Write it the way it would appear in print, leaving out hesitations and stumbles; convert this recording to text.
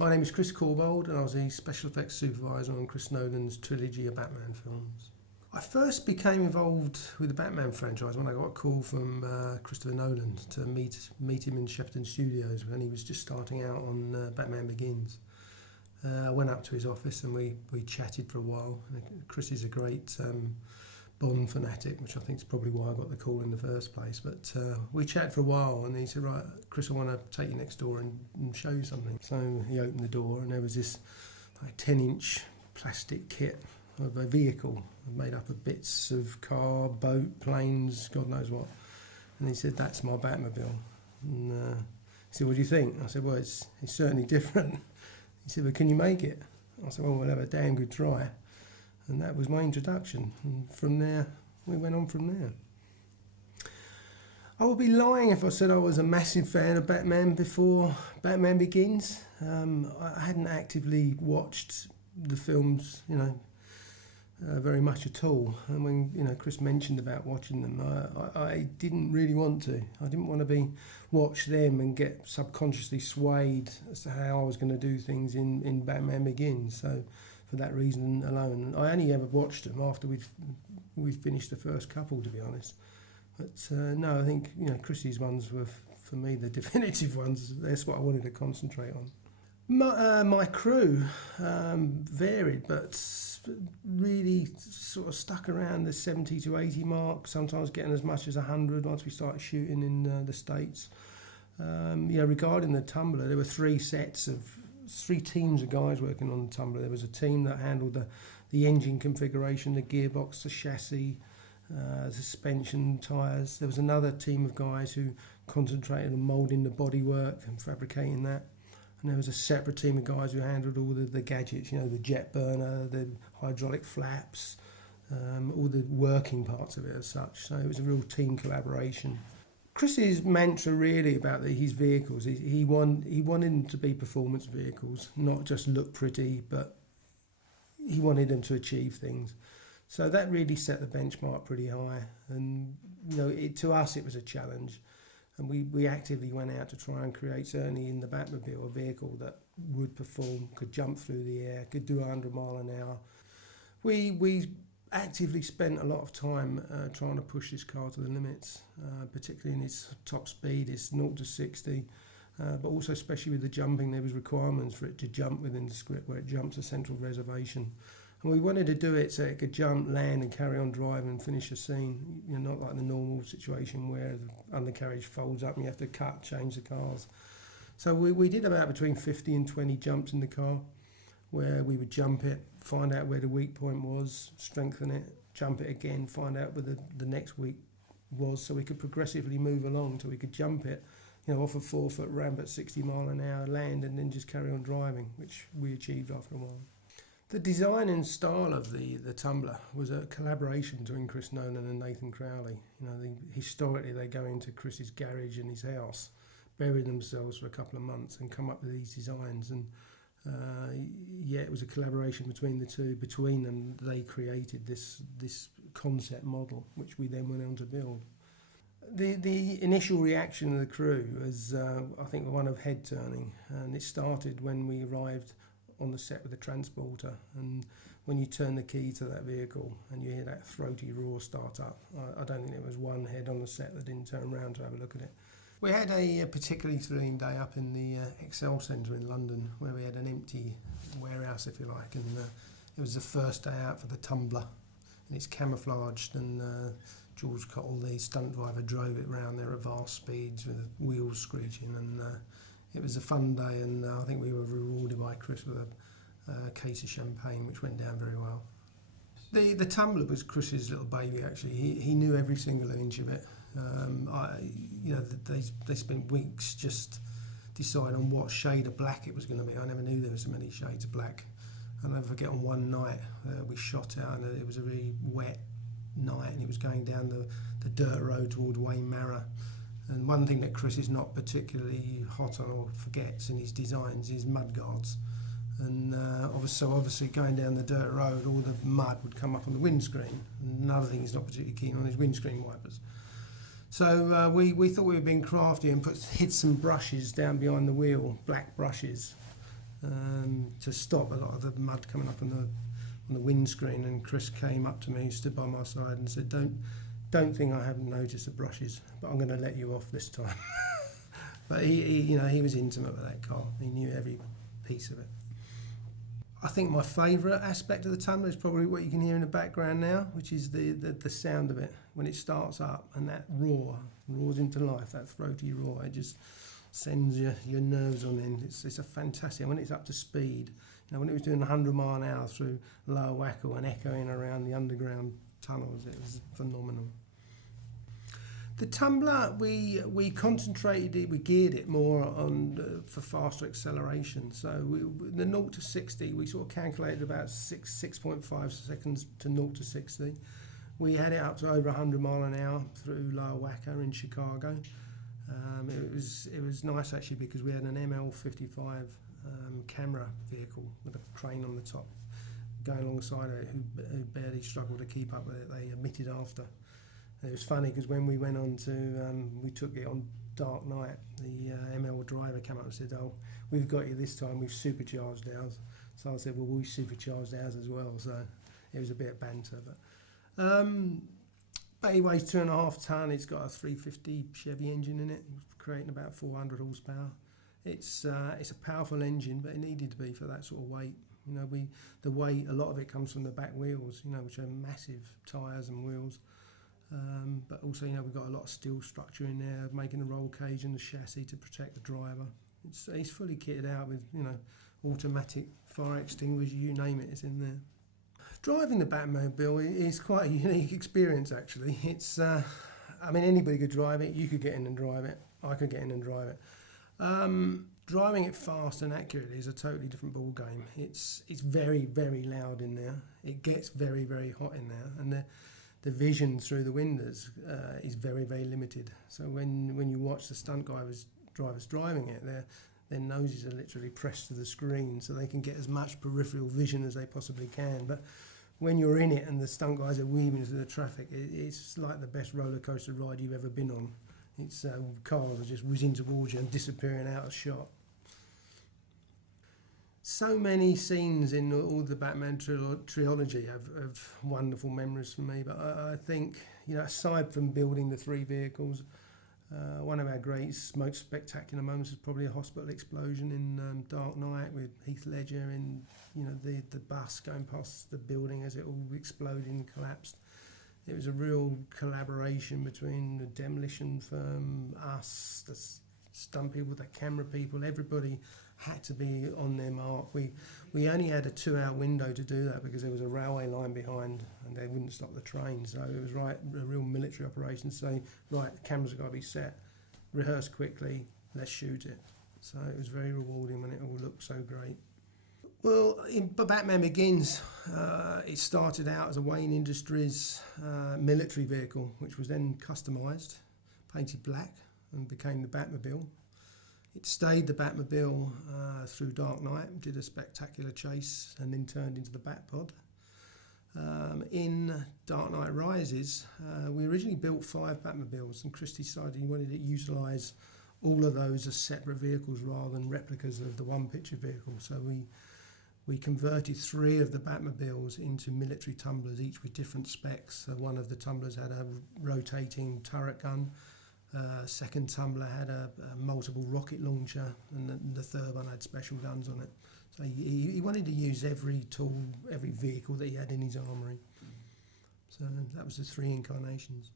My name is Chris Corbould and I was the special effects supervisor on Chris Nolan's trilogy of Batman films. I first became involved with the Batman franchise when I got a call from Christopher Nolan to meet him in Shepperton Studios when he was just starting out on Batman Begins. I went up to his office and we chatted for a while. Chris is a great Bond fanatic, which I think is probably why I got the call in the first place. But we chatted for a while and he said, right, Chris, I want to take you next door and show you something. So he opened the door and there was this 10-inch plastic kit of a vehicle made up of bits of car, boat, planes, God knows what. And he said, that's my Batmobile. And he said, what do you think? I said, well, it's certainly different. He said, well, can you make it? I said, well, we'll have a damn good try. And that was my introduction. And from there, we went on from there. I would be lying if I said I was a massive fan of Batman before Batman Begins. I hadn't actively watched the films, very much at all. And when Chris mentioned about watching them, I didn't really want to. I didn't want to watch them and get subconsciously swayed as to how I was going to do things in Batman Begins. So for that reason alone, I only ever watched them after we've finished the first couple, to be honest. But no, I think Chris's ones were for me the definitive ones. That's what I wanted to concentrate on. My crew varied, but really sort of stuck around the 70 to 80 mark, sometimes getting as much as 100 once we started shooting in the States. Regarding the Tumbler, there were three teams of guys working on the Tumbler. There was a team that handled the engine configuration, the gearbox, the chassis, suspension, tyres. There was another team of guys who concentrated on moulding the bodywork and fabricating that. And there was a separate team of guys who handled all the gadgets, the jet burner, the hydraulic flaps, all the working parts of it as such. So it was a real team collaboration. Chris's mantra really about his vehicles, he wanted them to be performance vehicles, not just look pretty, but he wanted them to achieve things. So that really set the benchmark pretty high. And to us it was a challenge. And we actively went out to try and create, certainly in the Batmobile, a vehicle that would perform, could jump through the air, could do 100 miles an hour. We actively spent a lot of time trying to push this car to the limits, particularly in its top speed, its 0 to 60, but also especially with the jumping, there was requirements for it to jump within the script where it jumps a central reservation. And we wanted to do it so it could jump, land and carry on driving and finish a scene, not like the normal situation where the undercarriage folds up and you have to cut, change the cars. So we did about between 50 and 20 jumps in the car where we would jump it, find out where the weak point was, strengthen it, jump it again, find out where the next weak was so we could progressively move along till we could jump it, off a 4-foot ramp at 60 mile an hour, land and then just carry on driving, which we achieved after a while. The design and style of the Tumbler was a collaboration between Chris Nolan and Nathan Crowley. Historically they go into Chris's garage in his house, bury themselves for a couple of months and come up with these designs. And it was a collaboration between the two. Between them, they created this concept model, which we then went on to build. The initial reaction of the crew was, I think, one of head turning, and it started when we arrived on the set with the transporter, and when you turn the key to that vehicle and you hear that throaty roar start up, I don't think there was one head on the set that didn't turn around to have a look at it. We had a particularly thrilling day up in the Excel Centre in London where we had an empty warehouse, if you like, and it was the first day out for the Tumbler, and it's camouflaged, and George Cottle, the stunt driver, drove it around there at vast speeds with the wheels screeching, and it was a fun day, and I think we were rewarded by Chris with a case of champagne, which went down very well. The Tumbler was Chris's little baby, actually. He knew every single inch of it. They spent weeks just deciding on what shade of black it was going to be. I never knew there were so many shades of black. I'll never forget on one night we shot out, and it was a really wet night, and it was going down the dirt road toward Wayne Marra. And one thing that Chris is not particularly hot on or forgets in his designs is mud guards. And obviously going down the dirt road, all the mud would come up on the windscreen. And another thing he's not particularly keen on is windscreen wipers. So we thought we were being crafty and hid some brushes down behind the wheel, black brushes, to stop a lot of the mud coming up on the windscreen. And Chris came up to me, stood by my side, and said, "Don't think I haven't noticed the brushes, but I'm going to let you off this time." But he was intimate with that car. He knew every piece of it. I think my favourite aspect of the Tumbler is probably what you can hear in the background now, which is the sound of it when it starts up, and that roars into life, that throaty roar. It just sends your nerves on end. It's a fantastic, when it's up to speed, when it was doing 100 mile an hour through Lower Wackle and echoing around the underground tunnels, it was phenomenal. The Tumbler, we concentrated it, we geared it more on for faster acceleration. So the 0 to 60, we sort of calculated about 6.5 seconds to 0 to 60. We had it up to over 100 mile an hour through Lower Wacker in Chicago. It was nice actually, because we had an ML55 camera vehicle with a crane on the top going alongside it, who barely struggled to keep up with it. They emitted after. It was funny because when we went on to, we took it on dark night, the ML driver came up and said, "Oh, we've got you this time, we've supercharged ours." So I said, "Well, we supercharged ours as well." So it was a bit of banter. But it weighs 2.5 tonne, it's got a 350 Chevy engine in it, creating about 400 horsepower. It's a powerful engine, but it needed to be for that sort of weight. The weight, a lot of it comes from the back wheels, which are massive tyres and wheels. But also, we've got a lot of steel structure in there, making the roll cage and the chassis to protect the driver. It's fully kitted out with, automatic fire extinguisher, you name it, it's in there. Driving the Batmobile is quite a unique experience, actually. It's, anybody could drive it. You could get in and drive it. I could get in and drive it. Driving it fast and accurately is a totally different ball game. It's very, very loud in there. It gets very, very hot in there, and the vision through the windows is very, very limited. So when you watch the stunt drivers driving it, their noses are literally pressed to the screen so they can get as much peripheral vision as they possibly can. But when you're in it and the stunt guys are weaving through the traffic, it's like the best roller coaster ride you've ever been on. It's cars are just whizzing towards you and disappearing out of shot. So many scenes in all the Batman trilogy have wonderful memories for me, but I think, aside from building the 3 vehicles, one of our great most spectacular moments is probably a hospital explosion in Dark Knight with Heath Ledger in, the bus going past the building as it all exploded and collapsed. It was a real collaboration between the demolition firm, us, the stunt people, the camera people, everybody had to be on their mark. We only had a 2-hour window to do that because there was a railway line behind and they wouldn't stop the train. So it was a real military operation. So, the cameras have got to be set, rehearse quickly, let's shoot it. So it was very rewarding when it all looked so great. Well, in Batman Begins, it started out as a Wayne Industries military vehicle, which was then customised, painted black, and became the Batmobile. It stayed the Batmobile through Dark Knight, did a spectacular chase, and then turned into the Batpod. In Dark Knight Rises, we originally built 5 Batmobiles, and Chris decided he wanted to utilise all of those as separate vehicles rather than replicas of the one-picture vehicle. So we converted 3 of the Batmobiles into military tumblers, each with different specs. So one of the tumblers had a rotating turret gun. Second Tumbler had a multiple rocket launcher, and the third one had special guns on it. So he wanted to use every tool, every vehicle that he had in his armoury. So that was the 3 incarnations.